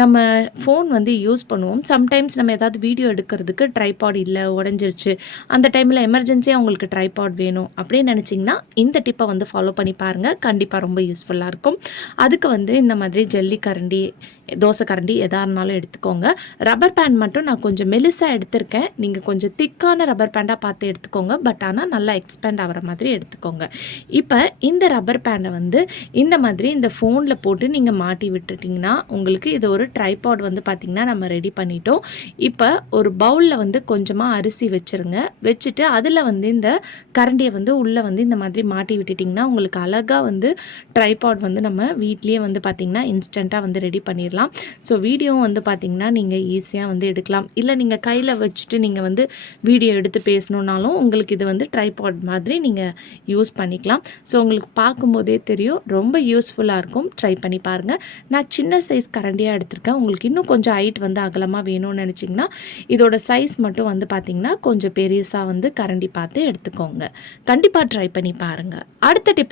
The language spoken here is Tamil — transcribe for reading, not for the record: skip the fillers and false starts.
நம்ம ஃபோன் வந்து யூஸ் பண்ணுவோம். சம்டைம்ஸ் நம்ம ஏதாவது வீடியோ எடுக்கிறதுக்கு ட்ரைபாட் இல்ல, உடைஞ்சிருச்சு. அந்த டைமில் எமர்ஜென்சியாக உங்களுக்கு ட்ரைபாட் வேணும் அப்படின்னு நினச்சிங்கன்னா இந்த டிப்பை வந்து ஃபாலோ பண்ணி பாருங்கள். கண்டிப்பாக ரொம்ப யூஸ்ஃபுல்லாக இருக்கும். அதுக்கு வந்து இந்த மாதிரி ஜல்லி கரண்டி, தோசை கரண்டி எதாக இருந்தாலும் எடுத்துக்கோங்க. ரப்பர் பேண்ட் மட்டும் நான் கொஞ்சம் மெலிசாக எடுத்திருக்கேன். நீங்கள் கொஞ்சம் திக்கான ரப்பர் பேண்டாக பார்த்து எடுத்துக்கோங்க. பட் ஆனால் நல்லா எக்ஸ்பேண்ட் ஆகிற மாதிரி எடுத்துக்கோங்க. இப்போ இந்த ரப்பர் பேண்டை வந்து இந்த மாதிரி இந்த ஃபோனில் போட்டு நீங்கள் மாட்டி விட்டுட்டிங்கன்னா உங்களுக்கு இது ஒரு ட்ரைபாட் வந்து பார்த்திங்கன்னா நம்ம ரெடி பண்ணிட்டோம். இப்போ ஒரு பவுலில் வந்து கொஞ்சமாக அரிசி வச்சுருங்க. வச்சுட்டு அதில் வந்து இந்த கரண்டியை வந்து உள்ளே வந்து இந்த மாதிரி மாட்டி விட்டுட்டிங்கன்னா உங்களுக்கு அழகாக வந்து ட்ரைபாட் வந்து நம்ம வீட்லேயே வந்து பார்த்திங்கன்னா இன்ஸ்டண்ட்டாக வந்து ரெடி பண்ணிடலாம். ஸோ வீடியோவும் வந்து பார்த்திங்கன்னா நீங்கள் ஈஸியாக வந்து எடுக்கலாம். இல்லை நீங்கள் கையில் வச்சுட்டு நீங்கள் வந்து வீடியோ எடுத்து பேசணுன்னாலும் உங்களுக்கு இது வந்து ட்ரைபாட் மாதிரி நீங்கள் யூஸ் பண்ணிக்கலாம். ஸோ உங்களுக்கு பார்க்கும்போதே தெரியும், ரொம்ப யூஸ்ஃபுல்லாக இருக்கும். ட்ரை பண்ணி பாருங்கள். நான் சின்ன சைஸ் கரண்டியாக எடுத்திருக்கேன். உங்களுக்கு இன்னும் கொஞ்சம் ஹைட் வந்து அகலமாக வேணும்னு நினச்சிங்கன்னா இதோட சைஸ் மட்டும் வந்து பார்த்திங்கன்னா கொஞ்சம் பெருசாக வந்து கரண்டி பார்த்து எடுத்துக்கோங்க. கண்டிப்பாக ட்ரை பண்ணி பாருங்கள். அடுத்த டிப்